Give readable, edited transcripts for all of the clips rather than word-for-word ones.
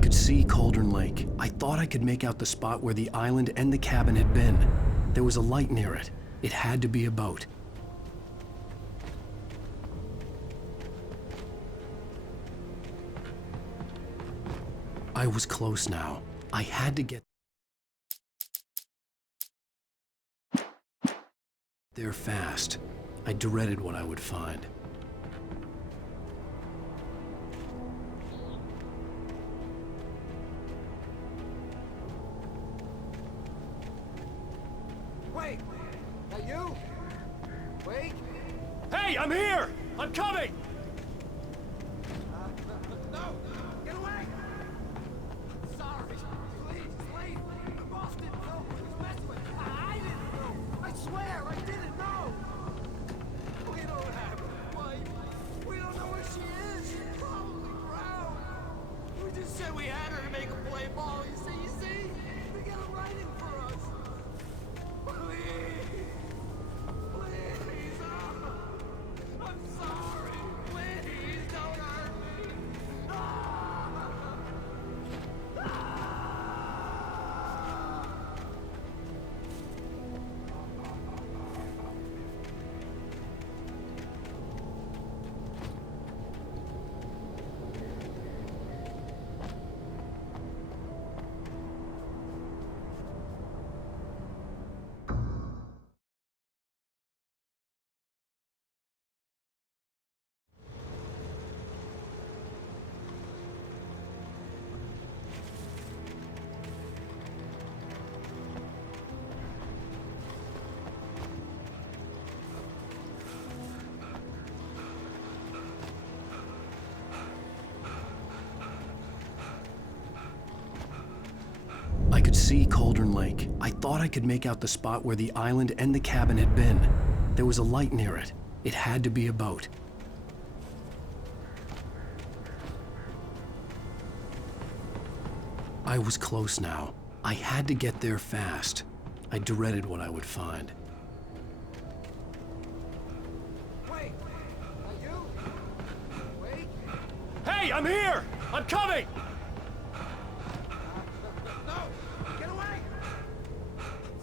could see Cauldron Lake. I thought I could make out the spot where the island and the cabin had been. There was a light near it. It had to be a boat. I was close now. I had to get there fast. I dreaded what I would find. Wait! That you? Wait! Hey, I'm here! I'm coming! No! Get away! Sorry. Please, leave. The boss didn't know who he was messing with. I didn't know. I swear, I didn't know. We don't have a wife. We don't know where she is. She's probably drowned. We just said we had her to make a play ball. You see? They got a writing for us. Please. Please. I'm sorry. Please don't hurt me. I could see Cauldron Lake. I thought I could make out the spot where the island and the cabin had been. There was a light near it. It had to be a boat. I was close now. I had to get there fast. I dreaded what I would find. Wait! That you? Wait! Hey, I'm here! I'm coming! No! Get away!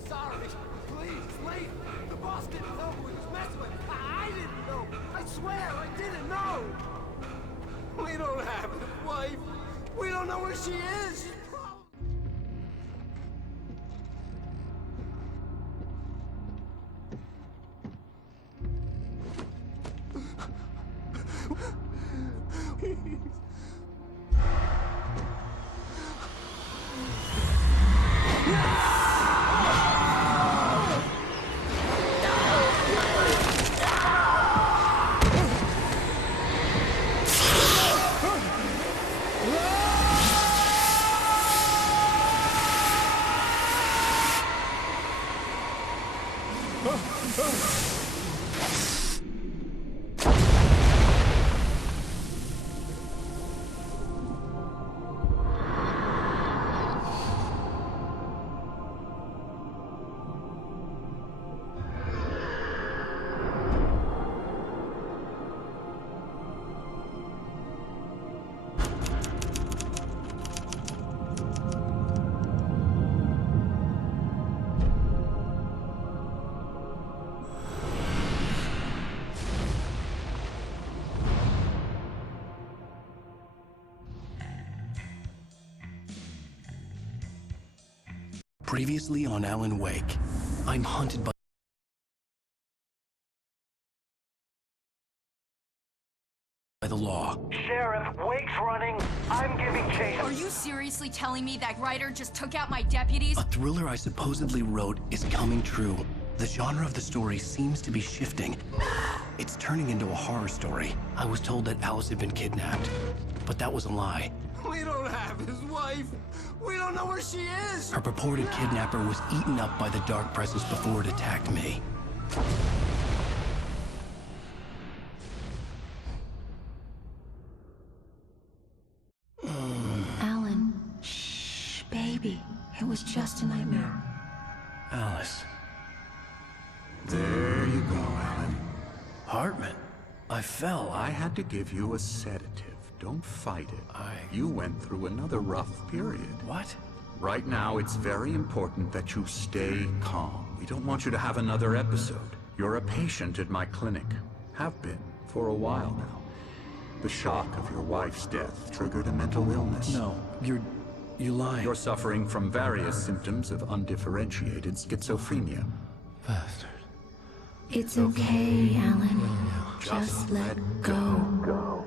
Sorry. Please, leave. The boss didn't know who he was messing with. I didn't know. I swear, I didn't know. We don't have a wife. We don't know where she is. She's probably... Previously on Alan Wake, I'm hunted by the law. Sheriff, Wake's running. I'm giving chase. Are you seriously telling me that Ryder just took out my deputies? A thriller I supposedly wrote is coming true. The genre of the story seems to be shifting. It's turning into a horror story. I was told that Alice had been kidnapped, but that was a lie. We don't have his wife. We don't know where she is. Her purported kidnapper was eaten up by the dark presence before it attacked me. Alan, shh, baby. It was just a nightmare. Alice. There you go, Alan. Hartman. I fell. I had to give you a sedative Don't fight it. You went through another rough period. What? Right now, it's very important that you stay calm. We don't want you to have another episode. You're a patient at my clinic. Have been for a while now. The shock of your wife's death triggered a mental illness. No, you lying. You're suffering from various symptoms of undifferentiated schizophrenia. Bastard. It's okay, Alan. Just let go.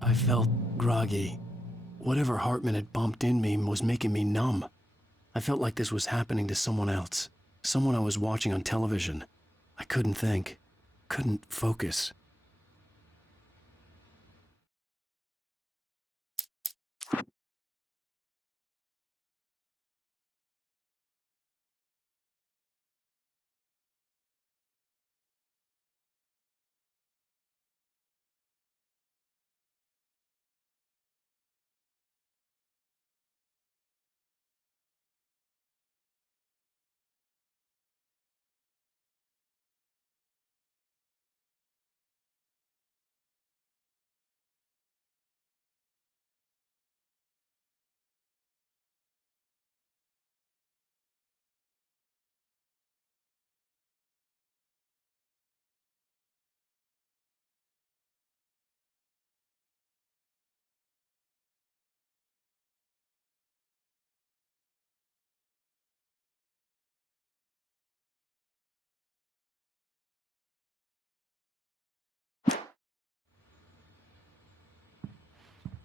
I felt groggy. Whatever Hartman had bumped in me was making me numb. I felt like this was happening to someone else. Someone I was watching on television. I couldn't think. Couldn't focus.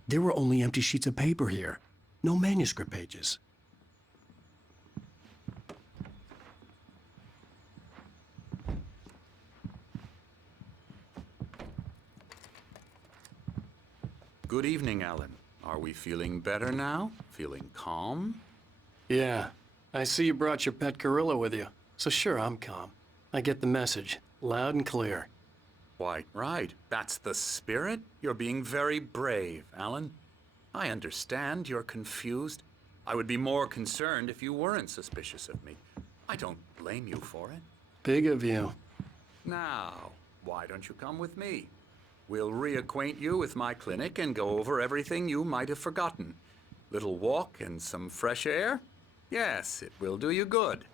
There were only empty sheets of paper here. No manuscript pages. Good evening, Alan. Are we feeling better now? Feeling calm? Yeah. I see you brought your pet gorilla with you. So sure, I'm calm. I get the message. Loud and clear. Why, right. That's the spirit. You're being very brave, Alan. I understand you're confused. I would be more concerned if you weren't suspicious of me. I don't blame you for it. Big of you. Now, why don't you come with me? We'll reacquaint you with my clinic and go over everything you might have forgotten. Little walk and some fresh air? Yes, it will do you good.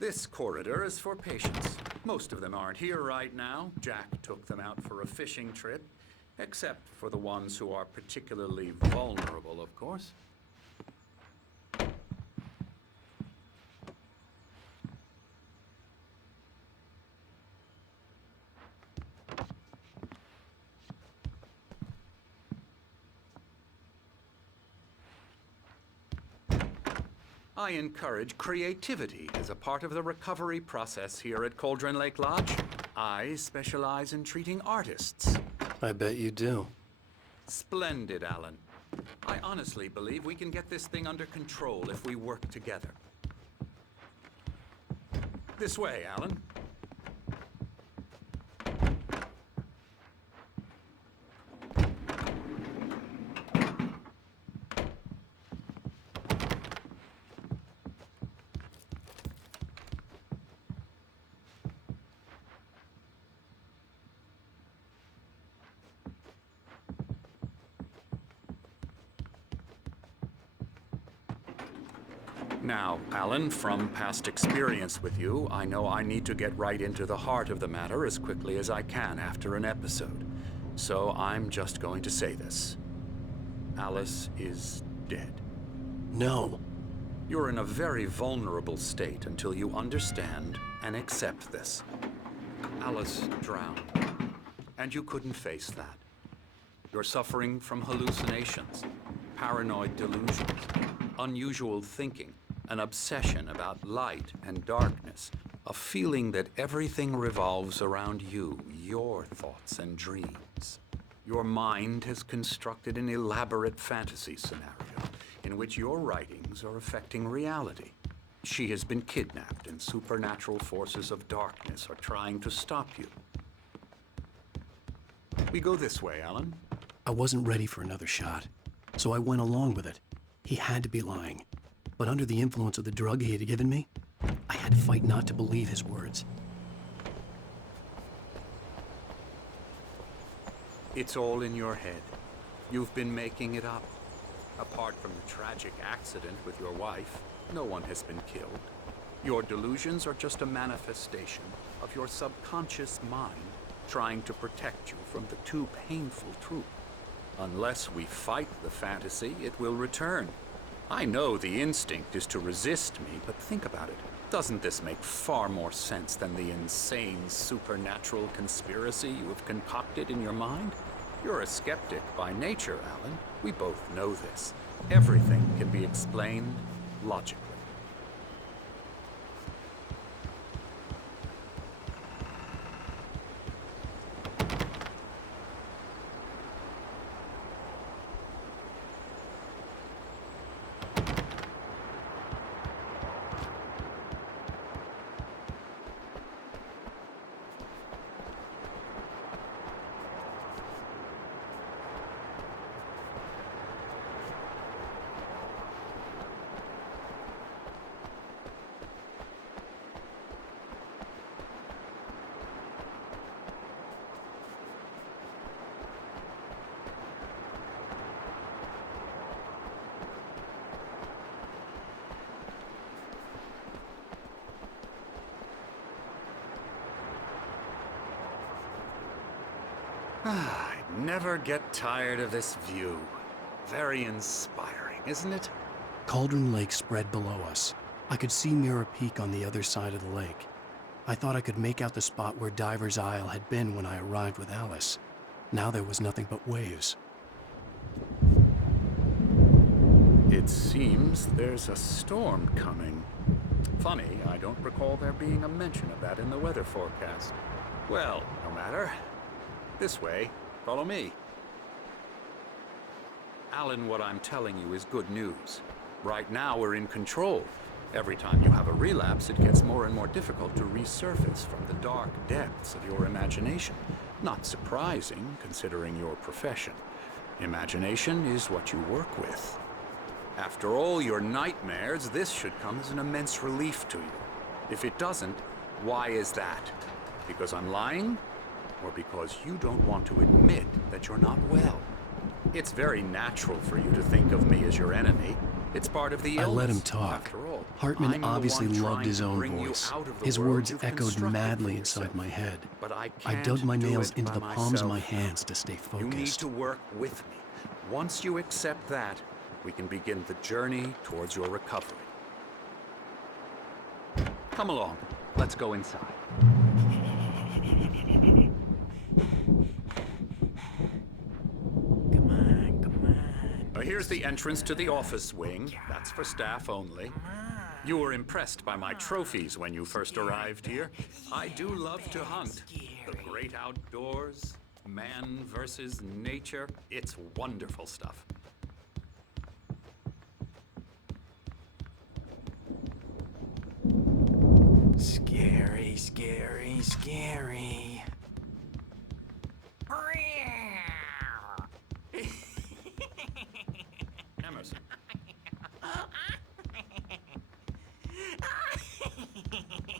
This corridor is for patients. Most of them aren't here right now. Jack took them out for a fishing trip, except for the ones who are particularly vulnerable, of course. I encourage creativity as a part of the recovery process here at Cauldron Lake Lodge. I specialize in treating artists. I bet you do. Splendid, Alan. I honestly believe we can get this thing under control if we work together. This way, Alan. Now, Alan, from past experience with you, I know I need to get right into the heart of the matter as quickly as I can after an episode. So I'm just going to say this. Alice is dead. No. You're in a very vulnerable state until you understand and accept this. Alice drowned, and you couldn't face that. You're suffering from hallucinations, paranoid delusions, unusual thinking, an obsession about light and darkness, a feeling that everything revolves around you, your thoughts and dreams. Your mind has constructed an elaborate fantasy scenario in which your writings are affecting reality. She has been kidnapped, and supernatural forces of darkness are trying to stop you. We go this way, Alan. I wasn't ready for another shot, so I went along with it. He had to be lying. But under the influence of the drug he had given me, I had to fight not to believe his words. It's all in your head. You've been making it up. Apart from the tragic accident with your wife, no one has been killed. Your delusions are just a manifestation of your subconscious mind trying to protect you from the too painful truth. Unless we fight the fantasy, it will return. I know the instinct is to resist me, but think about it. Doesn't this make far more sense than the insane supernatural conspiracy you have concocted in your mind? You're a skeptic by nature, Alan. We both know this. Everything can be explained logically. I never get tired of this view. Very inspiring, isn't it? Cauldron Lake spread below us. I could see Mirror Peak on the other side of the lake. I thought I could make out the spot where Diver's Isle had been when I arrived with Alice. Now there was nothing but waves. It seems there's a storm coming. Funny, I don't recall there being a mention of that in the weather forecast. Well, no matter. This way. Follow me. Alan, what I'm telling you is good news. Right now, we're in control. Every time you have a relapse, it gets more and more difficult to resurface from the dark depths of your imagination. Not surprising, considering your profession. Imagination is what you work with. After all your nightmares, this should come as an immense relief to you. If it doesn't, why is that? Because I'm lying? Or because you don't want to admit that you're not well? It's very natural for you to think of me as your enemy. It's part of the illness. I let him talk. After all, Hartman I'm the obviously one loved trying his to own bring you voice. out of the His world words you've echoed constructed madly for inside yourself. my head. But I I can't dug my do nails it into by the palms of my myself. hands to stay You need focused. to work with me. Once you accept that, we can begin the journey towards your recovery. Come along. Let's go inside. Here's the entrance to the office wing. That's for staff only. You were impressed by my trophies when you first arrived here. I do love to hunt. The great outdoors, man versus nature. It's wonderful stuff. Scary, scary, scary. Emerson.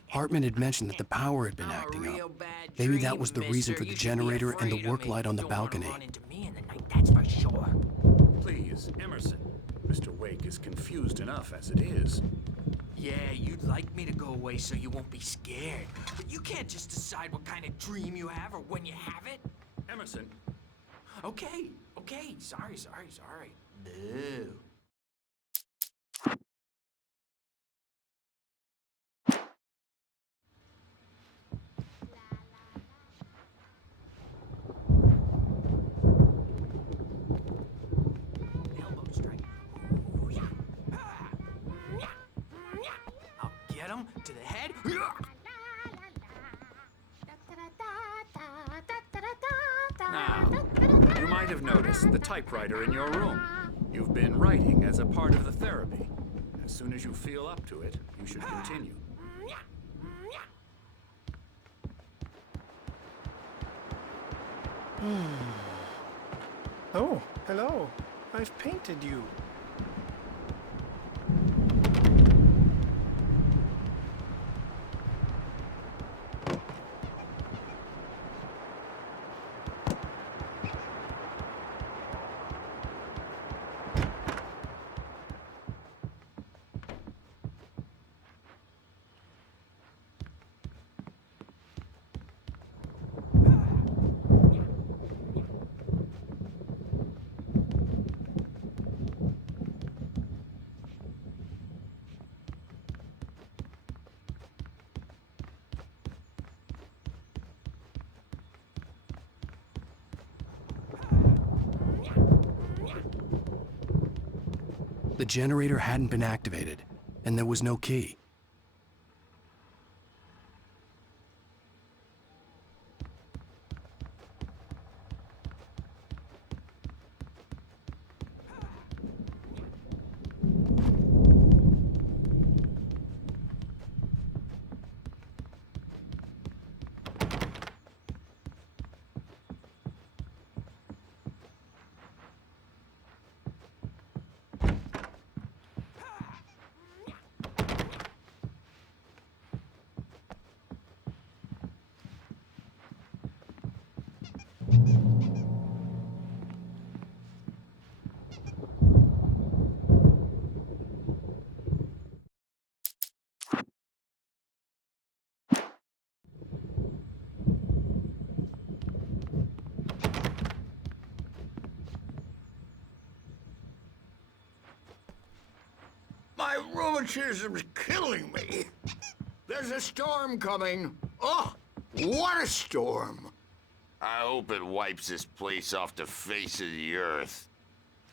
Hartman had mentioned that the power had been acting up. Maybe that was the reason for the generator and the work light on the balcony. That's for sure. Please, Emerson. Mr. Wake is confused enough as it is. Yeah, you'd like me to go away so you won't be scared. But you can't just decide what kind of dream you have or when you have it. Emerson. Okay, okay. Sorry. Boo. Elbow strike. Ooh, yeah. Ah. Yeah. Yeah. I'll get him to the head. Now, you might have noticed the typewriter in your room. You've been writing as a part of the therapy. As soon as you feel up to it, you should continue. Oh, hello. I've painted you. The generator hadn't been activated, and there was no key. My rheumatism's killing me. There's a storm coming. Oh, what a storm. I hope it wipes this place off the face of the earth.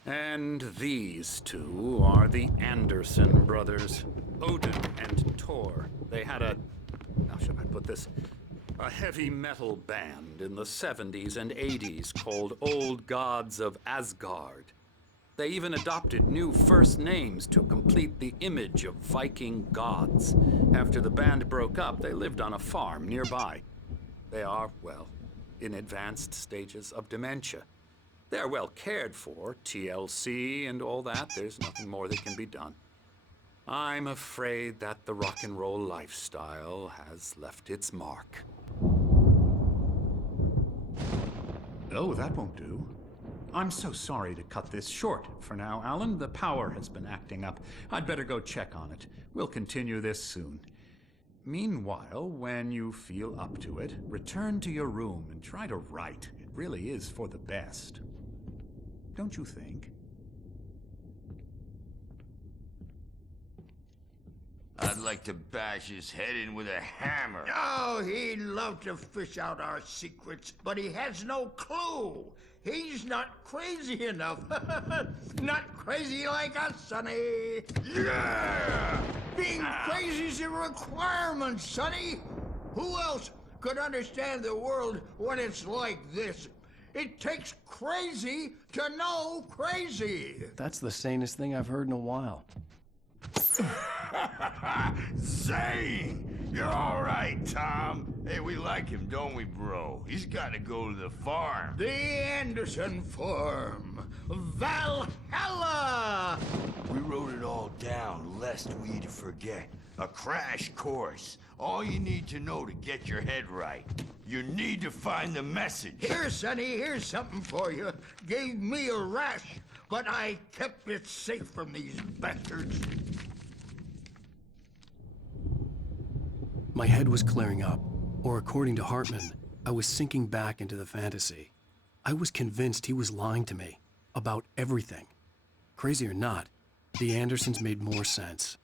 And these two are the Anderson brothers, Odin and Thor. They had how should I put this? A heavy metal band in the 70s and 80s called Old Gods of Asgard. They even adopted new first names to complete the image of Viking gods. After the band broke up, they lived on a farm nearby. They are, well, in advanced stages of dementia. They're well cared for, TLC and all that. There's nothing more that can be done. I'm afraid that the rock and roll lifestyle has left its mark. Oh, that won't do. I'm so sorry to cut this short for now, Alan. The power has been acting up. I'd better go check on it. We'll continue this soon. Meanwhile, when you feel up to it, return to your room and try to write. It really is for the best. Don't you think? I'd like to bash his head in with a hammer. Oh, he'd love to fish out our secrets, but he has no clue. He's not crazy enough. Not crazy like us, Sonny. Yeah! Being crazy's a requirement, Sonny. Who else could understand the world when it's like this? It takes crazy to know crazy. That's the sanest thing I've heard in a while. Zane! You're all right, Tom. Hey, we like him, don't we, bro? He's got to go to the farm. The Anderson Farm. Valhalla! We wrote it all down, lest we forget. A crash course. All you need to know to get your head right. You need to find the message. Here, Sonny, here's something for you. Gave me a rash, but I kept it safe from these bastards. My head was clearing up, or according to Hartman, I was sinking back into the fantasy. I was convinced he was lying to me about everything. Crazy or not, the Andersons made more sense.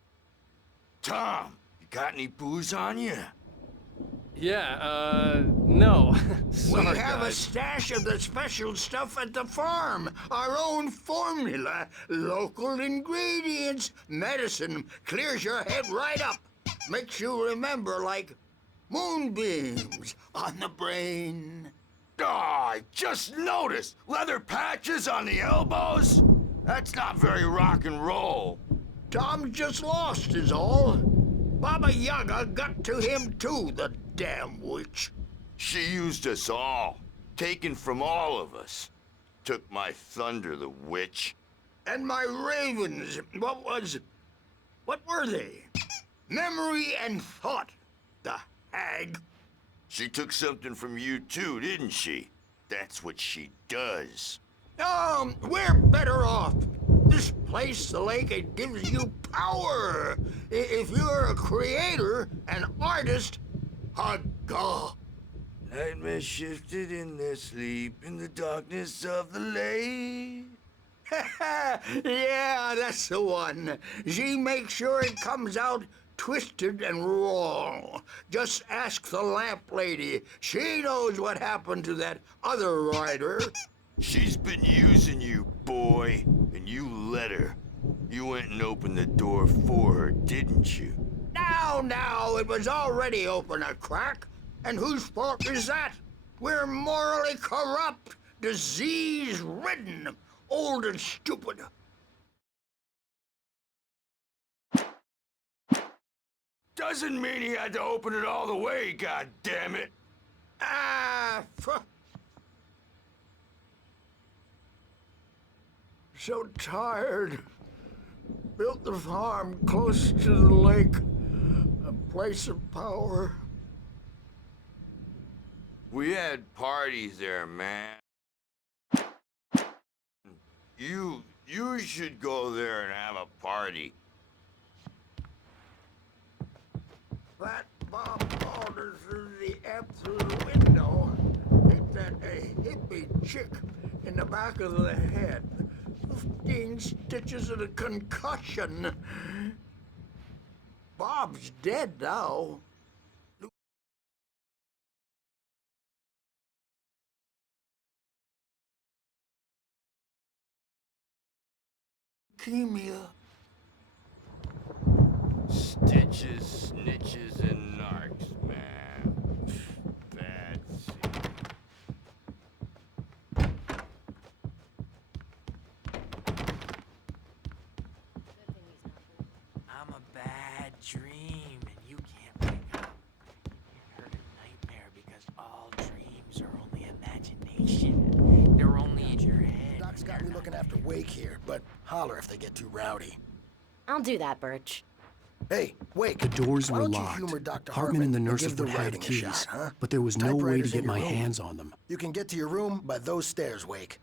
Tom, you got any booze on you? Yeah, no. We Sorry, have a guys. stash of the special stuff at the farm. Our own formula. Local ingredients. Medicine clears your head right up. Makes you remember like moonbeams on the brain. Oh, I just noticed! Leather patches on the elbows? That's not very rock and roll. Tom's just lost is all. Baba Yaga got to him too, the damn witch. She used us all, taken from all of us. Took my thunder, the witch. And my ravens, what were they? Memory and thought, the hag. She took something from you too, didn't she? That's what she does. We're better off. This place, the lake, it gives you power. If you're a creator, an artist, Haga. Nightmare shifted in their sleep in the darkness of the lake. Yeah, that's the one. She makes sure it comes out twisted and raw. Just ask the lamp lady. She knows what happened to that other rider. She's been using you, boy, and you let her. You went and opened the door for her, didn't you? Now, it was already open a crack. And whose fault is that? We're morally corrupt, disease-ridden, old and stupid. Doesn't mean he had to open it all the way, goddammit. So tired. Built the farm close to the lake. A place of power. We had parties there, man. You should go there and have a party. That bomb falls through the absolute window. Hit that hippie chick in the back of the head. 15 stitches and a concussion. Bob's dead now. Leukemia. Stitches, snitches, and narcs, man. Bad scene. I'm a bad dream, and you can't wake up. You're a nightmare because all dreams are only imagination. They're only in your head. Doc's got me looking after Wake here, but holler if they get too rowdy. I'll do that, Birch. Hey, Wake. The doors why were don't you locked. humor Dr. Hartman and the nurses give the would have writing a keys, shot, huh? but there was no way to Typewriter's in get your my room. hands on them. You can get to your room by those stairs, Wake.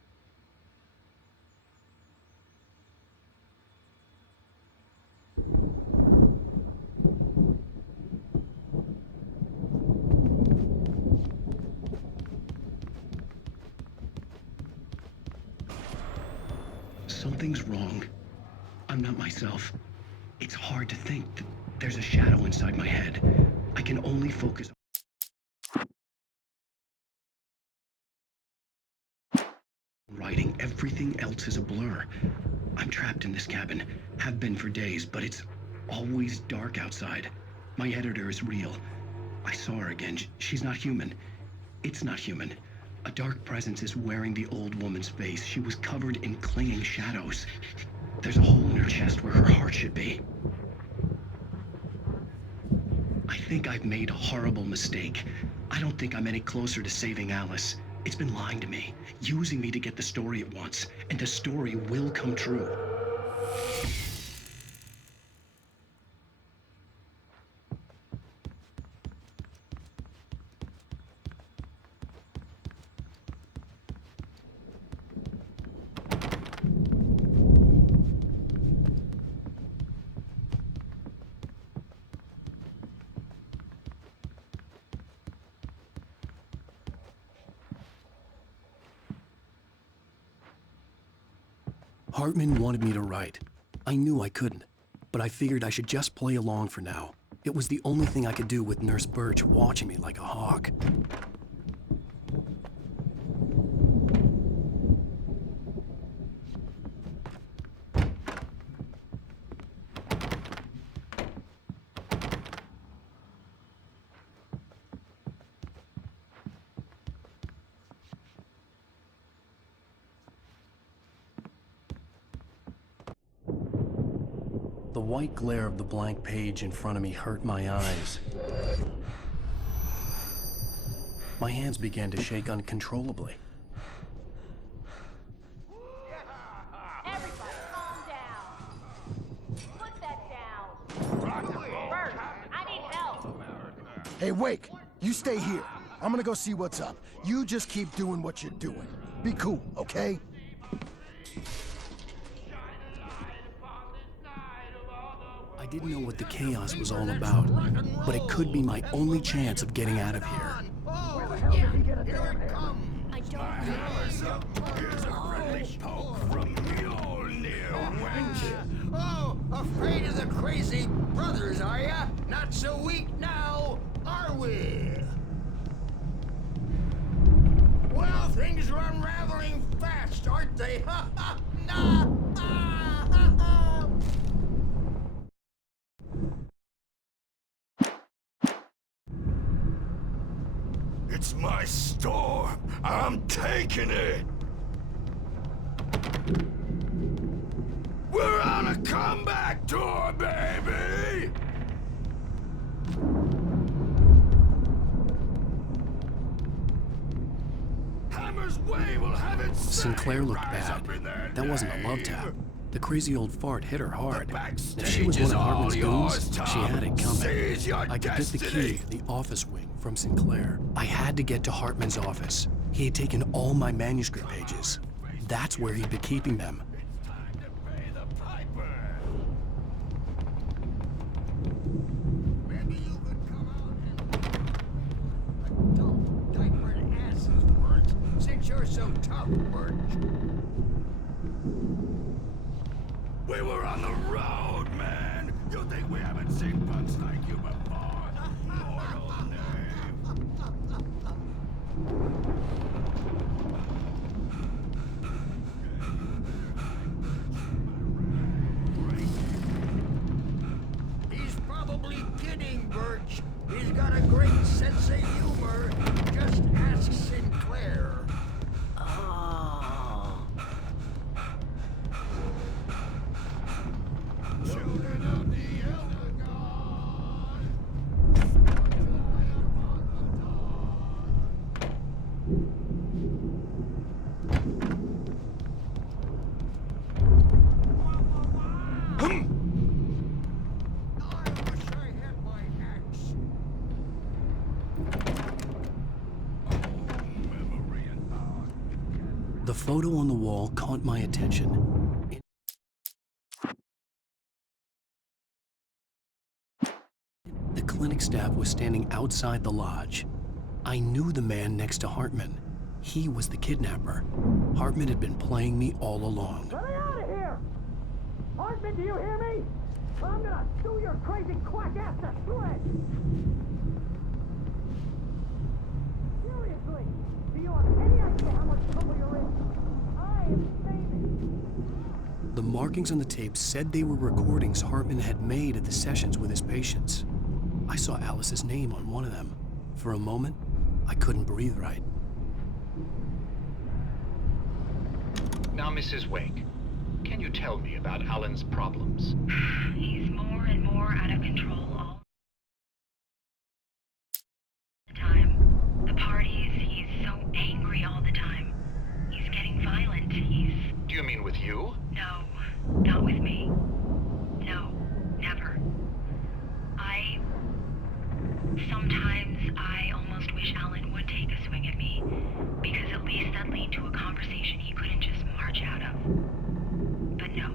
Something's wrong. I'm not myself. It's hard to think that there's a shadow inside my head. I can only focus on writing. Everything else is a blur. I'm trapped in this cabin. Have been for days, but it's always dark outside. My editor is real. I saw her again. She's not human. It's not human. A dark presence is wearing the old woman's face. She was covered in clinging shadows. There's a hole in her chest where her heart should be. I think I've made a horrible mistake. I don't think I'm any closer to saving Alice. It's been lying to me, using me to get the story it wants, and the story will come true. Hartman wanted me to write. I knew I couldn't, but I figured I should just play along for now. It was the only thing I could do with Nurse Birch watching me like a hawk. The white glare of the blank page in front of me hurt my eyes. My hands began to shake uncontrollably. Everybody, calm down. Put that down. Bert, I need help. Hey, Wake, you stay here. I'm gonna go see what's up. You just keep doing what you're doing. Be cool, okay? I didn't know what the chaos was all about, but it could be my only chance of getting out of here. Oh, yeah, here it comes. I don't Here's a friendly poke from Mjolnir, wench. Oh, afraid of the crazy brothers, are ya? Not so weak now, are we? Well, things are unraveling fast, aren't they? Ha ha! Nah! Ah, ha, ha. It's my storm. I'm taking it. We're on a comeback tour, baby! Hammer's way will have it. Sinclair looked bad. That wasn't a love tap. The crazy old fart hit her hard. If she was one of Hartman's goons, she had it coming. I could get the key to the office wing from Sinclair. I had to get to Hartman's office. He had taken all my manuscript pages. That's where he'd been keeping them. Maybe you could come out and don't diaper ass's words, since you're so tough, Birch. We were on the road, man! You think we haven't seen punks like you before? Mortal name! He's probably kidding, Birch. He's got a great sense of humor. Just ask Sinclair. Children of the Elder God. I wish I had my axe. The photo on the wall caught my attention. The clinic staff was standing outside the lodge. I knew the man next to Hartman. He was the kidnapper. Hartman had been playing me all along. Let me out of here! Hartman, do you hear me? I'm gonna sue your crazy quack ass to shreds! Seriously, do you have any idea how much trouble you're in? I am saving. The markings on the tape said they were recordings Hartman had made at the sessions with his patients. I saw Alice's name on one of them. For a moment, I couldn't breathe right. Now, Mrs. Wake, can you tell me about Alan's problems? He's more and more out of control all the time. The parties, he's so angry all the time. He's getting violent. Do you mean with you? No, not with me. No, never. Sometimes I almost wish Alan would take a swing at me, because at least that'd lead to a conversation he couldn't just march out of. But no.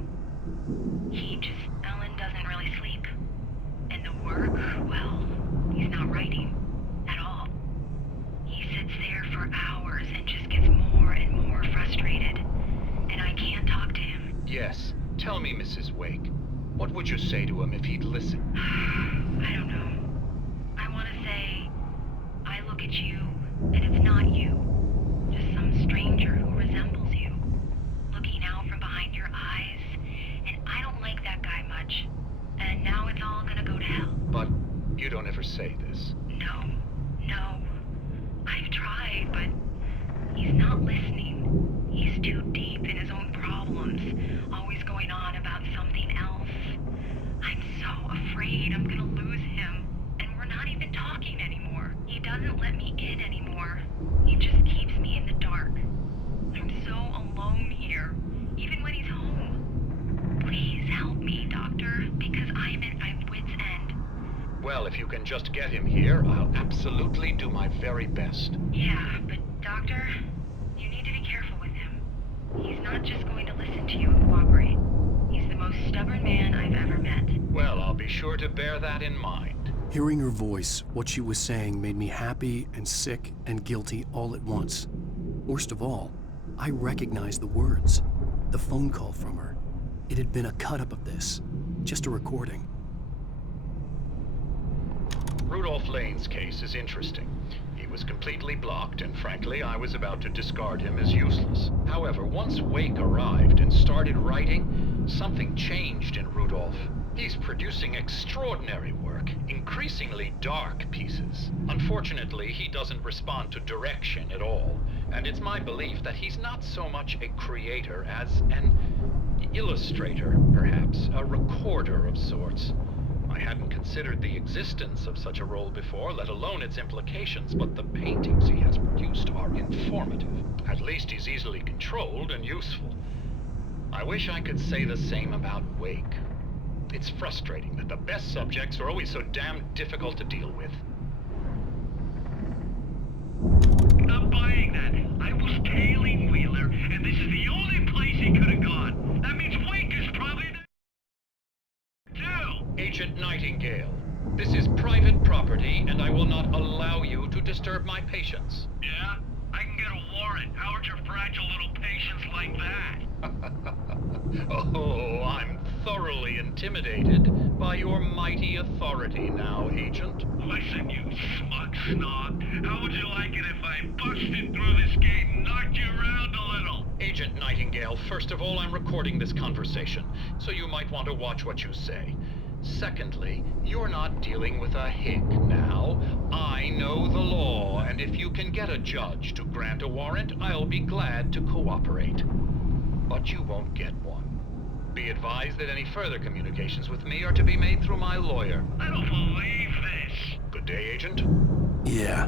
Alan doesn't really sleep. And the work, well, he's not writing at all. He sits there for hours and just gets more and more frustrated. And I can't talk to him. Yes. Tell me, Mrs. Wake. What would you say to him if he'd listen? I don't know. I want to say, I look at you, and it's not you. Just some stranger who resembles you. Looking out from behind your eyes, and I don't like that guy much. And now it's all gonna go to hell. But you don't ever say this. No. I've tried, but he's not listening. He's too deep in his own problems, always going on about something else. I'm so afraid I'm gonna lose him. And we're not even talking anymore. He doesn't let me in anymore. He just keeps me in the dark. I'm so alone here, even when he's home. Please help me, Doctor, because I'm at my wit's end. Well, if you can just get him here, I'll absolutely do my very best. Yeah, but Doctor, you need to be careful with him. He's not just going to listen to you and cooperate. He's the most stubborn man I've ever met. Well, I'll be sure to bear that in mind. Hearing her voice, what she was saying made me happy and sick and guilty all at once. Worst of all, I recognized the words. The phone call from her. It had been a cut-up of this. Just a recording. Rudolph Lane's case is interesting. He was completely blocked, and frankly, I was about to discard him as useless. However, once Wake arrived and started writing, something changed in Rudolph. He's producing extraordinary work, increasingly dark pieces. Unfortunately, he doesn't respond to direction at all, and it's my belief that he's not so much a creator as an illustrator, perhaps, a recorder of sorts. I hadn't considered the existence of such a role before, let alone its implications, but the paintings he has produced are informative. At least he's easily controlled and useful. I wish I could say the same about Wake. It's frustrating that the best subjects are always so damn difficult to deal with. Not buying that. I was tailing Wheeler, and this is the only place he could have gone. That means Wake is probably there too. Agent Nightingale, this is private property, and I will not allow you to disturb my patients. Yeah? I can get a warrant. How would your fragile little patients like that? Oh, I'm thoroughly intimidated by your mighty authority now, Agent. Listen, you smug snob. How would you like it if I busted through this gate and knocked you around a little? Agent Nightingale, first of all, I'm recording this conversation, so you might want to watch what you say. Secondly, you're not dealing with a hick now. I know the law, and if you can get a judge to grant a warrant, I'll be glad to cooperate. But you won't get one. Be advised that any further communications with me are to be made through my lawyer. I don't believe this. Good day, Agent. Yeah,